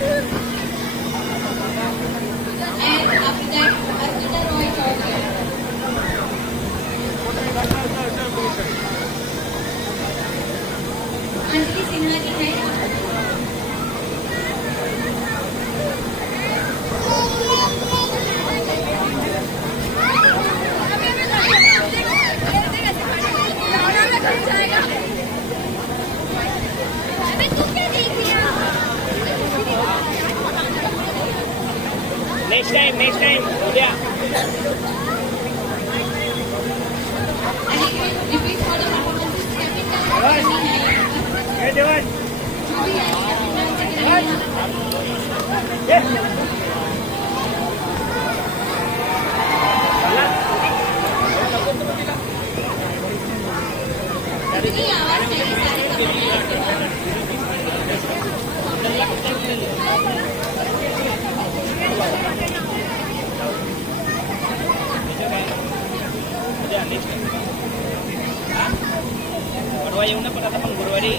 And after that, Arpita Roy Chaudhary. Anjali Sinha ji है। Next time उद्या repeat for the performance second time हे देवन परवा येऊ ना पण आता पण गुरुवारी